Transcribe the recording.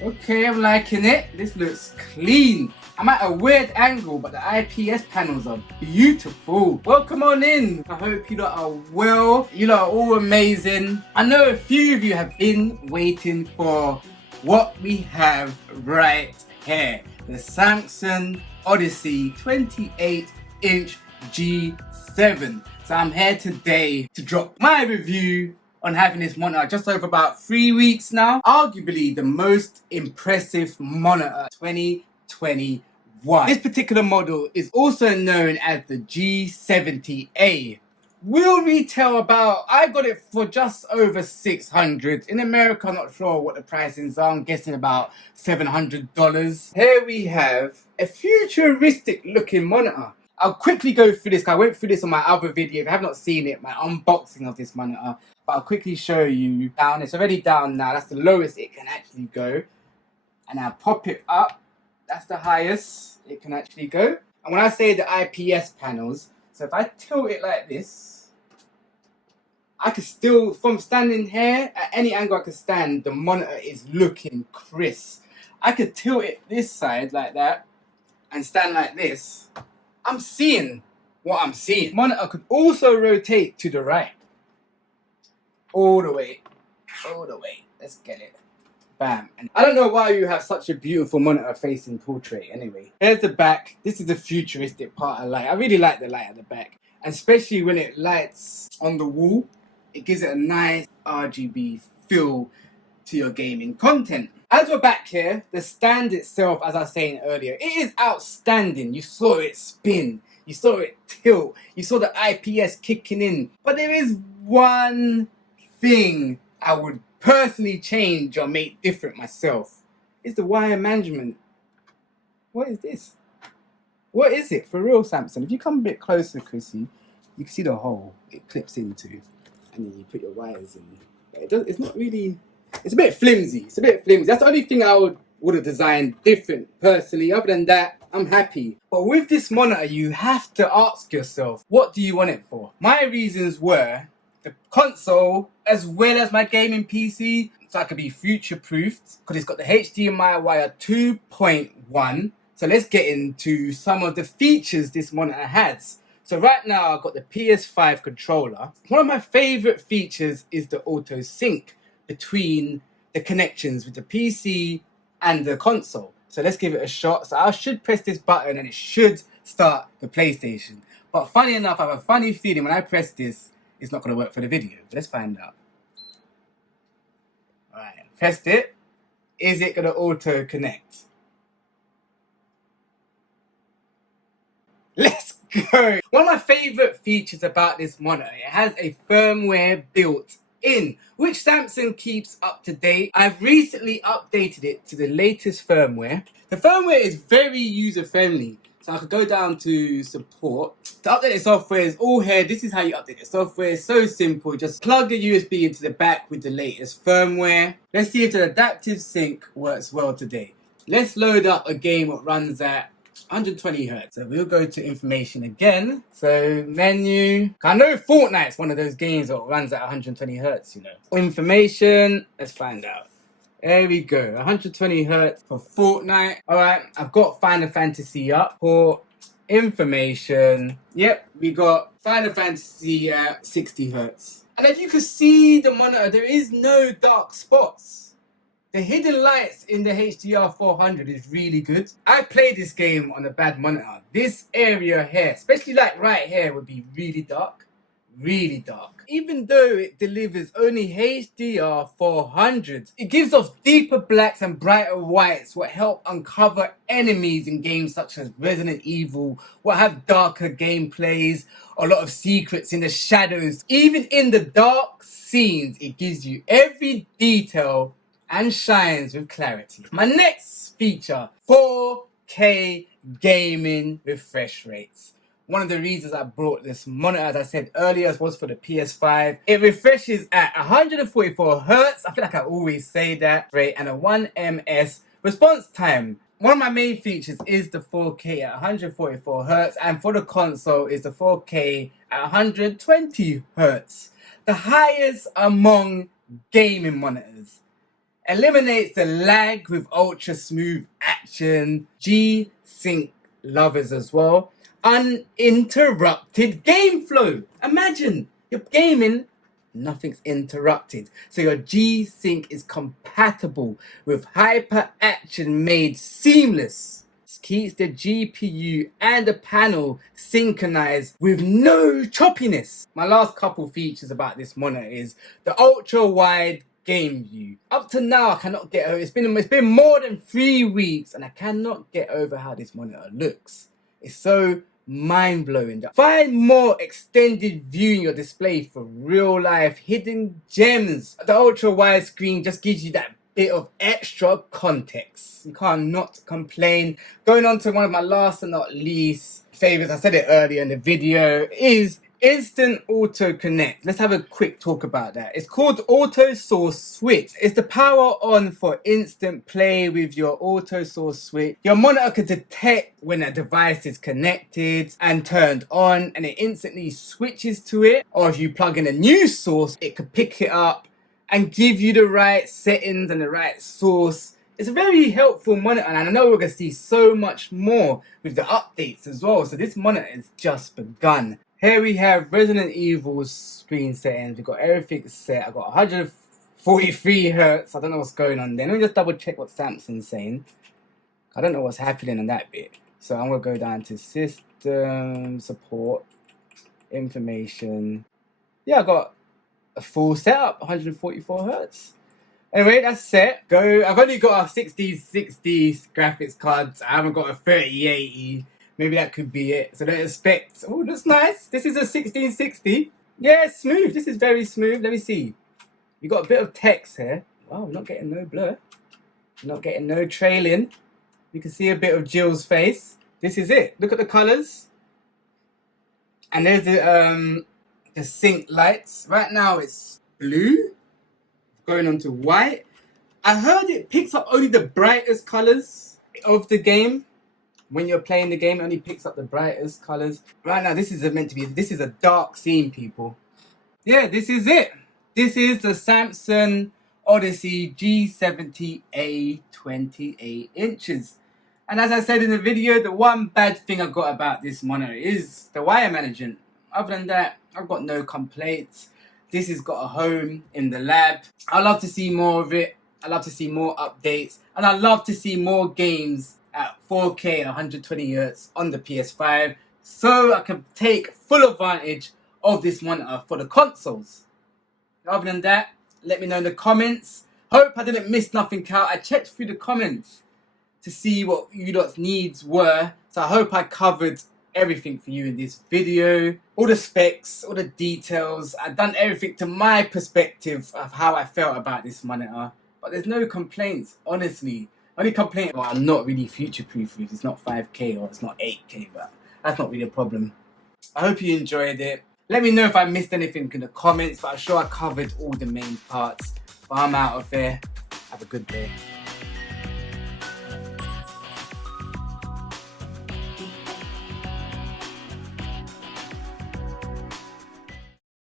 Okay, I'm liking it. This looks clean. I'm at a weird angle, but the IPS panels are beautiful. Welcome on in. I hope you lot are well. You lot are all amazing. I know a few of you have been waiting for what we have right here. The Samsung Odyssey 28-inch G7. So I'm here today to drop my review on having this monitor just over about 3 weeks now. Arguably the most impressive monitor 2021. This particular model is also known as the G70A. Will retail about, I got it for just over 600. In America, I'm not sure what the pricings are. I'm guessing about $700. Here we have a futuristic looking monitor. I'll quickly go through this. I went through this on my other video. If you have not seen it, my unboxing of this monitor. But I'll quickly show you down. It's already down now. That's the lowest it can actually go. And I'll pop it up. That's the highest it can actually go. And when I say the IPS panels, so if I tilt it like this, I can still, from standing here, at any angle I can stand, the monitor is looking crisp. I could tilt it this side like that and stand like this. I'm seeing what I'm seeing. Monitor could also rotate to the right. All the way. All the way. Let's get it. Bam. And I don't know why you have such a beautiful monitor facing portrait anyway. Here's the back. This is the futuristic part I like. I really like the light at the back. And especially when it lights on the wall, it gives it a nice RGB feel to your gaming content. As we're back here, the stand itself, as I was saying earlier, it is outstanding. You saw it spin. You saw it tilt. You saw the IPS kicking in. But there is one thing I would personally change or make different myself. Is the wire management. What is this? What is it for real, Samsung? If you come a bit closer, Chrissy, you can see the hole it clips into, and then you put your wires in. It's not really. It's a bit flimsy. It's a bit flimsy. That's the only thing I would have designed different personally. Other than that, I'm happy. But with this monitor, you have to ask yourself, what do you want it for? My reasons were the console as well as my gaming PC, so I could be future-proofed because it's got the HDMI wire 2.1. So let's get into some of the features this monitor has. So right now I've got the PS5 controller. One of my favorite features is the auto sync between the connections with the PC and the console. So let's give it a shot. So I should press this button and it should start the PlayStation. But funny enough, I have a funny feeling when I press this, it's not going to work for the video. Let's find out. Alright, pressed it. Is it going to auto connect? Let's go. One of my favorite features about this monitor, it has a firmware built in, which Samsung keeps up to date. I've recently updated it to the latest firmware. The firmware is very user friendly. So I could go down to support. To update the software is all here. This is how you update the software. It's so simple. Just plug the USB into the back with the latest firmware. Let's see if the adaptive sync works well today. Let's load up a game that runs at 120 hertz. So we'll go to information again. So menu. I know Fortnite's one of those games that runs at 120 hertz, you know. Information. Let's find out. There we go. 120 hertz for Fortnite. Alright, I've got Final Fantasy up for information. Yep, we got Final Fantasy at 60 hertz. And if you can see the monitor, there is no dark spots. The hidden lights in the HDR 400 is really good. I played this game on a bad monitor. This area here, especially like right here, would be really dark. Really dark. Even though it delivers only HDR 400, it gives off deeper blacks and brighter whites, what help uncover enemies in games such as Resident Evil, what have darker gameplays, a lot of secrets in the shadows. Even in the dark scenes, it gives you every detail and shines with clarity. My next feature, 4K gaming refresh rates. One of the reasons I brought this monitor, as I said earlier, was for the PS5. It refreshes at 144 hertz. I feel like I always say that. Rate and a 1 ms response time. One of my main features is the 4K at 144 hertz, and for the console is the 4K at 120 hertz. The highest among gaming monitors. Eliminates the lag with ultra smooth action. G-Sync lovers as well. Uninterrupted game flow. Imagine you're gaming, nothing's interrupted. So your G-Sync is compatible with hyper action made seamless. This keeps the GPU and the panel synchronized with no choppiness. My last couple features about this monitor is the ultra wide game view. Up to now, I cannot get over. It's been more than 3 weeks, and I cannot get over how this monitor looks. It's so mind-blowing. Find more extended view in your display for real life hidden gems. The ultra wide screen just gives you that bit of extra context. You can't not complain. Going on to one of my last and not least favorites, I said it earlier in the video, is Instant Auto Connect. Let's have a quick talk about that. It's called Auto Source Switch. It's the power on for instant play with your Auto Source Switch. Your monitor can detect when a device is connected and turned on, and it instantly switches to it. Or if you plug in a new source, it could pick it up and give you the right settings and the right source. It's a very helpful monitor, and I know we're going to see so much more with the updates as well. So this monitor has just begun. Here we have Resident Evil's screen settings. We've got everything set. I've got 143 Hertz. I don't know what's going on there. Let me just double check what Samsung's saying. I don't know what's happening in that bit. So I'm going to go down to System, Support, Information. Yeah, I got a full setup, 144 Hertz. Anyway, that's set. I've only got a 6060 graphics cards. I haven't got a 3080. Maybe that could be it. So don't expect. Oh, that's nice. This is a 1660. Yeah, it's smooth. This is very smooth. Let me see. You got a bit of text here. Wow, we're not getting no blur. We're not getting no trailing. You can see a bit of Jill's face. This is it. Look at the colors. And there's the sync lights. Right now it's blue. Going on to white. I heard it picks up only the brightest colors of the game. When you're playing the game, it only picks up the brightest colors. Right now, this is a dark scene, people. Yeah, this is it. This is the Samsung Odyssey G7 28 inches. And as I said in the video, the one bad thing I got about this monitor is the wire management. Other than that, I've got no complaints. This has got a home in the lab. I love to see more of it. I love to see more updates. And I love to see more games at 4K and 120 Hz on the PS5, so I can take full advantage of this monitor for the consoles. Other than that, let me know in the comments. Hope I didn't miss nothing out. I checked through the comments to see what you lot's needs were, so I hope I covered everything for you in this video. All the specs, all the details. I've done everything to my perspective of how I felt about this monitor, but there's no complaints, honestly. Only complaint, well, I'm not really future-proof if it's not 5K or it's not 8K, but that's not really a problem. I hope you enjoyed it. Let me know if I missed anything in the comments, but I'm sure I covered all the main parts. But I'm out of there. Have a good day.